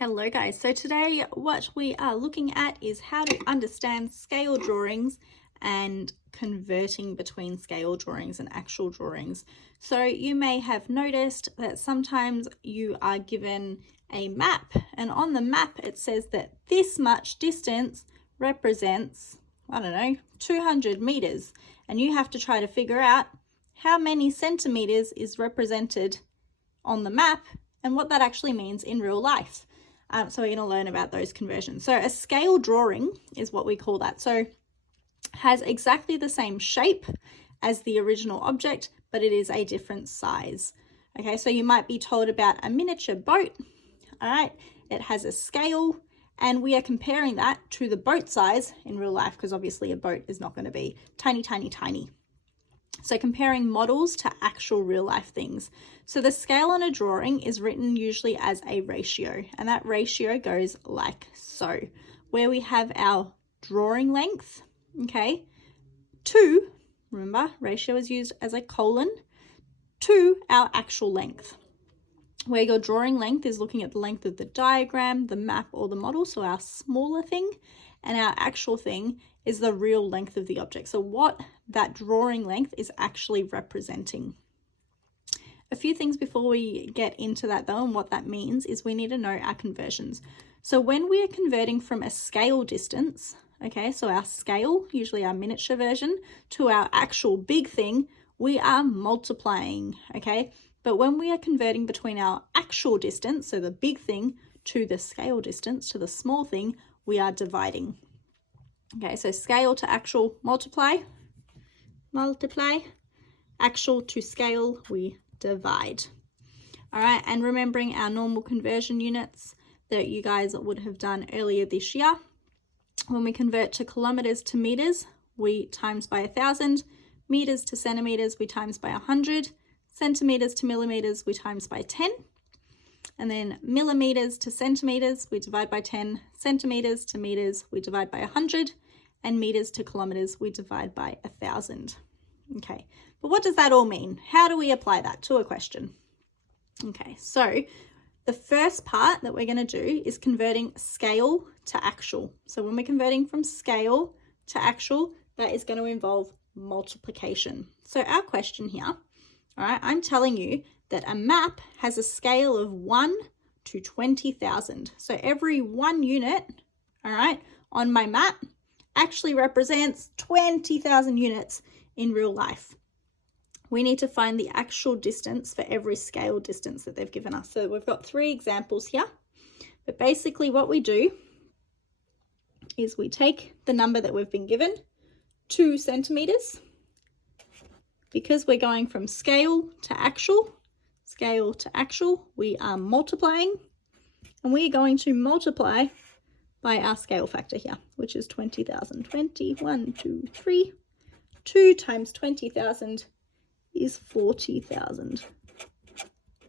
Hello guys, so today what we are looking at is how to understand scale drawings and converting between scale drawings and actual drawings. So you may have noticed that sometimes you are given a map, and on the map it says that this much distance represents, 200 meters, and you have to try to figure out how many centimeters is represented on the map and what that actually means in real life. So we're going to learn about those conversions. So a scale drawing is what we call that. So has exactly the same shape as the original object, but it is a different size. Okay, so you might be told about a miniature boat. All right, it has a scale, and we are comparing that to the boat size in real life, because obviously a boat is not going to be tiny, tiny, tiny. So comparing models to actual real life things. So the scale on a drawing is written usually as a ratio, and that ratio goes like so, where we have our drawing length, okay, to, remember, ratio is used as a colon, to our actual length, where your drawing length is looking at the length of the diagram, the map, or the model, so our smaller thing, and our actual thing is the real length of the object. So what that drawing length is actually representing. A few things before we get into that though, and what that means is we need to know our conversions. So when we are converting from a scale distance, okay, so our scale, usually our miniature version, to our actual big thing, we are multiplying, okay? But when we are converting between our actual distance, so the big thing, to the scale distance, to the small thing, we are dividing. Okay, so scale to actual, multiply, actual to scale, we divide. All right, and remembering our normal conversion units that you guys would have done earlier this year. When we convert to kilometers to meters, we times by 1,000, meters to centimeters, we times by 100, centimeters to millimeters, we times by 10. And then millimeters to centimeters, we divide by 10, centimeters to meters, we divide by 100, and meters to kilometers, we divide by 1,000. Okay, but what does that all mean? How do we apply that to a question? Okay, so the first part that we're going to do is converting scale to actual. So when we're converting from scale to actual, that is going to involve multiplication. So our question here, all right, I'm telling you that a map has a scale of 1 to 20,000. So every 1 unit, all right, on my map actually represents 20,000 units in real life. We need to find the actual distance for every scale distance that they've given us. So we've got 3 examples here, but basically what we do is we take the number that we've been given, 2 centimeters, because we're going from scale to actual, we are multiplying, and we are going to multiply by our scale factor here, which is 20,000. 1, 2, 3. 2 times 20,000 is 40,000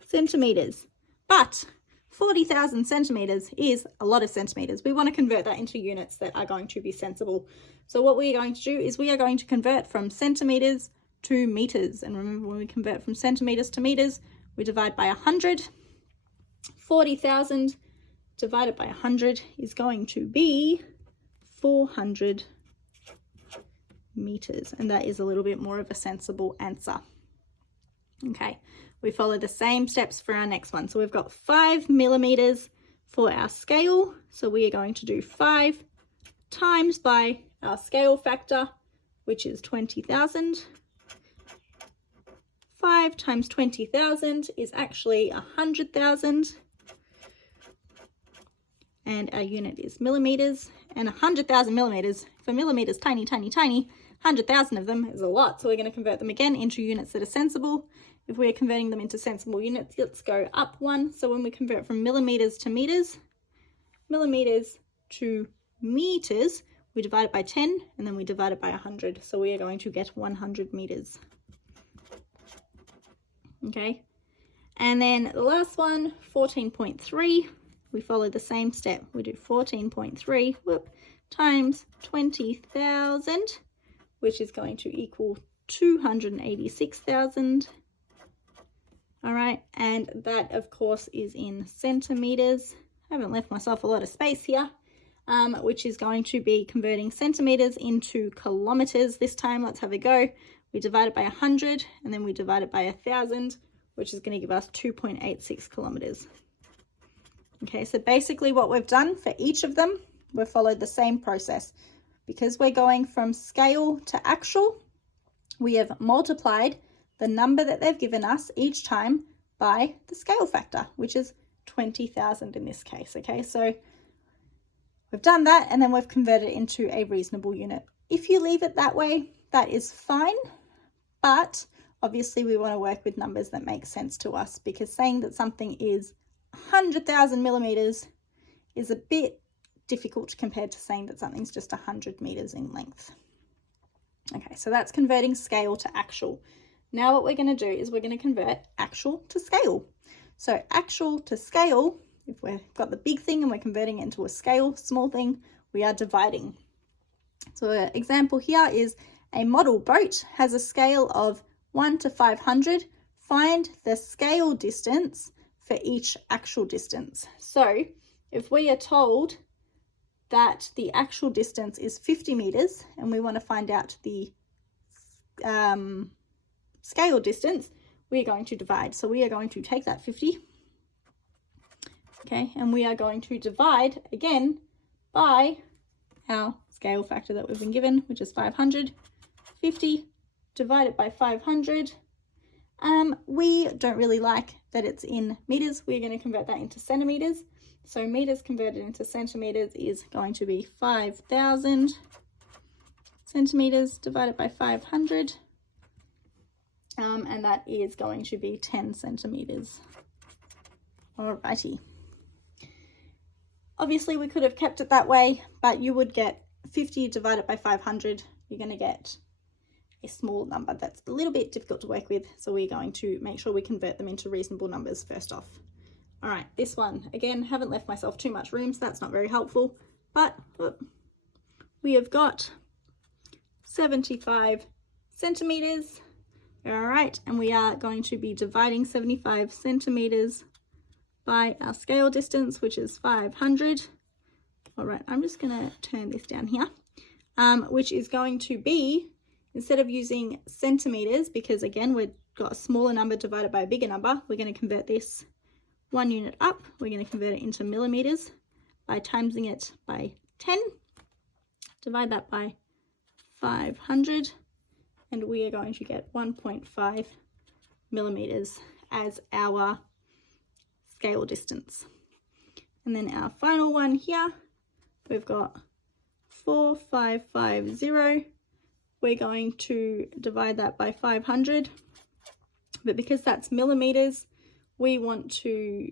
centimeters. But 40,000 centimeters is a lot of centimeters. We want to convert that into units that are going to be sensible. So what we are going to do is we are going to convert from centimeters to meters. And remember, when we convert from centimeters to meters, we divide by 100. 40,000 divided by 100 is going to be 400 meters, and that is a little bit more of a sensible answer. Okay, we follow the same steps for our next one. So we've got 5 millimeters for our scale, so we are going to do 5 times by our scale factor, which is 20,000. 5 times 20,000 is actually 100,000. And our unit is millimeters, and 100,000 millimeters, for millimeters, tiny, tiny, tiny, 100,000 of them is a lot. So we're going to convert them again into units that are sensible. If we're converting them into sensible units, let's go up 1. So when we convert from millimeters to meters, millimeters to meters, we divide it by 10, and then we divide it by 100. So we are going to get 100 meters. Okay, and then the last one, 14.3. We follow the same step. We do 14.3 times 20,000, which is going to equal 286,000. All right, and that of course is in centimeters. haven't left myself a lot of space here, which is going to be converting centimeters into kilometers this time. Let's have a go. We divide it by 100 and then we divide it by 1,000, which is going to give us 2.86 kilometers. Okay, so basically what we've done for each of them, we've followed the same process. Because we're going from scale to actual, we have multiplied the number that they've given us each time by the scale factor, which is 20,000 in this case. Okay, so we've done that and then we've converted it into a reasonable unit. If you leave it that way, that is fine, but obviously we want to work with numbers that make sense to us, because saying that something is 100,000 millimeters is a bit difficult compared to saying that something's just 100 meters in length. Okay, so that's converting scale to actual. Now what we're going to do is we're going to convert actual to scale. So actual to scale, if we've got the big thing and we're converting it into a scale, small thing, we are dividing. So an example here is a model boat has a scale of 1 to 500. Find the scale distance for each actual distance. So if we are told that the actual distance is 50 meters and we want to find out the scale distance, we are going to divide. So we are going to take that 50, okay, and we are going to divide again by our scale factor that we've been given, which is 500. 50 divided by 500. We don't really like that it's in meters. We're going to convert that into centimeters. So meters converted into centimeters is going to be 5,000 centimeters divided by 500. And that is going to be 10 centimeters. Alrighty. Obviously we could have kept it that way, but you would get 50 divided by 500. You're going to get a small number that's a little bit difficult to work with. So we're going to make sure we convert them into reasonable numbers first off. All right, this one, again, haven't left myself too much room, so that's not very helpful, but we have got 75 centimeters. All right, and we are going to be dividing 75 centimeters by our scale distance, which is 500. All right, I'm just gonna turn this down here, which is going to be, instead of using centimeters, because again, we've got a smaller number divided by a bigger number, we're going to convert this 1 unit up. We're going to convert it into millimeters by timesing it by 10. Divide that by 500, and we are going to get 1.5 millimeters as our scale distance. And then our final one here, we've got 4550. We're going to divide that by 500, but because that's millimeters, we want to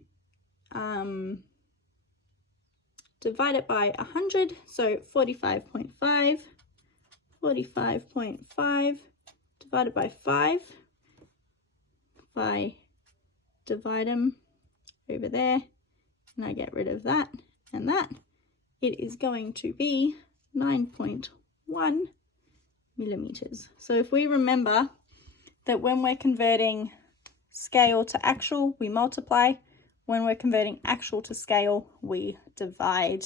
divide it by 100, so 45.5, 45.5 divided by 5. If I divide them over there and I get rid of that and that, it is going to be 9.1 millimeters. So if we remember that when we're converting scale to actual, we multiply. When we're converting actual to scale, we divide.